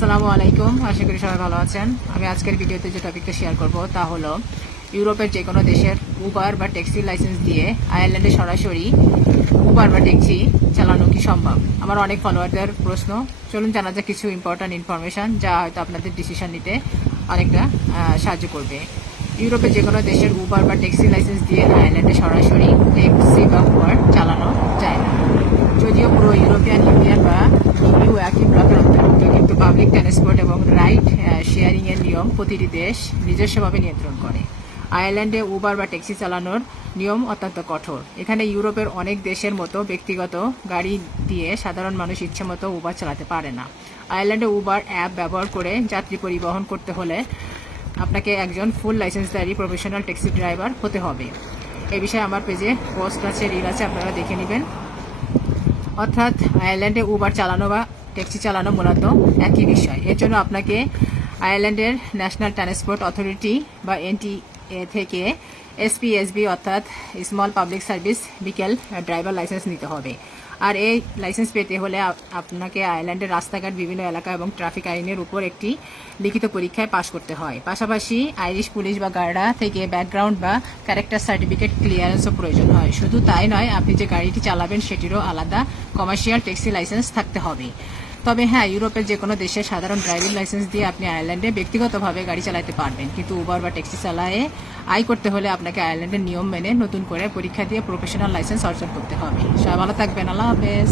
আসসালামু আলাইকুম, আশা করি সবাই ভালো আছেন। আমি আজকের ভিডিওতে যে টপিকটা শেয়ার করব তা হলো ইউরোপের যে কোনো দেশের উবার বা ট্যাক্সি লাইসেন্স দিয়ে আয়ারল্যান্ডে সরাসরি উবার বা ট্যাক্সি চালানো কি সম্ভব। আমার অনেক ফলোয়ারদের প্রশ্ন। চলুন জানা যাক কিছু ইম্পর্ট্যান্ট ইনফরমেশন যা হয়তো আপনাদের ডিসিশন নিতে অনেকটা সাহায্য করবে। ইউরোপের যে কোনো দেশের উবার বা ট্যাক্সি লাইসেন্স দিয়ে আয়ারল্যান্ডে সরাসরি ট্যাক্সি বা উবার চালানো যায় না। যদিও পুরো ইউরোপিয়ান ইউনিয়ন বা ইউ একই ব্লকের অন্তর্ভুক্ত, কিন্তু পাবলিক ট্রান্সপোর্ট এবং রাইড শেয়ারিং এর নিয়ম প্রতিটি দেশ নিজস্বভাবে নিয়ন্ত্রণ করে। আয়ারল্যান্ডে উবার বা ট্যাক্সি চালানোর নিয়ম অত্যন্ত কঠোর। এখানে ইউরোপের অনেক দেশের মতো ব্যক্তিগত গাড়ি দিয়ে সাধারণ মানুষ ইচ্ছে মতো উবার চালাতে পারে না। আয়ারল্যান্ডে উবার অ্যাপ ব্যবহার করে যাত্রী পরিবহন করতে হলে আপনাকে একজন ফুল লাইসেন্সধারী প্রফেশনাল ট্যাক্সি ড্রাইভার হতে হবে। এই বিষয়ে আমার পেজে পোস্ট আছে, রিল আছে, আপনারা দেখে নেবেন। অর্থাৎ আয়ারল্যান্ডে উবার চালানো বা ট্যাক্সি চালানো মূলত একই বিষয়। এর জন্য আপনাকে আয়ারল্যান্ডের ন্যাশনাল ট্রান্সপোর্ট অথরিটি বা এনটিএ থেকে এসপিএসবি অর্থাৎ small public service vehicle driver licence নিতে হবে। আর এই লাইসেন্স পেতে হলে আপনাকে আয়ারল্যান্ডের রাস্তাঘাট, বিভিন্ন এলাকা এবং ট্রাফিক আইনের উপর একটি লিখিত পরীক্ষায় পাশ করতে হয়। পাশাপাশি আইরিশ পুলিশ বা গার্ডা থেকে ব্যাকগ্রাউন্ড বা ক্যারেক্টার সার্টিফিকেট ক্লিয়ারেন্সও প্রয়োজন হয়। শুধু তাই নয়, আপনি যে গাড়িটি চালাবেন সেটিরও আলাদা কমার্শিয়াল ট্যাক্সি লাইসেন্স থাকতে হবে। তবে হ্যাঁ, ইউরোপের যে কোনো দেশে সাধারণ ড্রাইভিং লাইসেন্স দিয়ে আপনি আয়ারল্যান্ডে ব্যক্তিগতভাবে গাড়ি চালাতে পারবেন, কিন্তু উবার বা ট্যাক্সি চালায়ে আয় করতে হলে আপনাকে আয়ারল্যান্ডের নিয়ম মেনে নতুন করে পরীক্ষা দিয়ে প্রফেশনাল লাইসেন্স অর্জন করতে হবে। সবাই ভালো থাকবেন, আল্লাহ হাফেজ।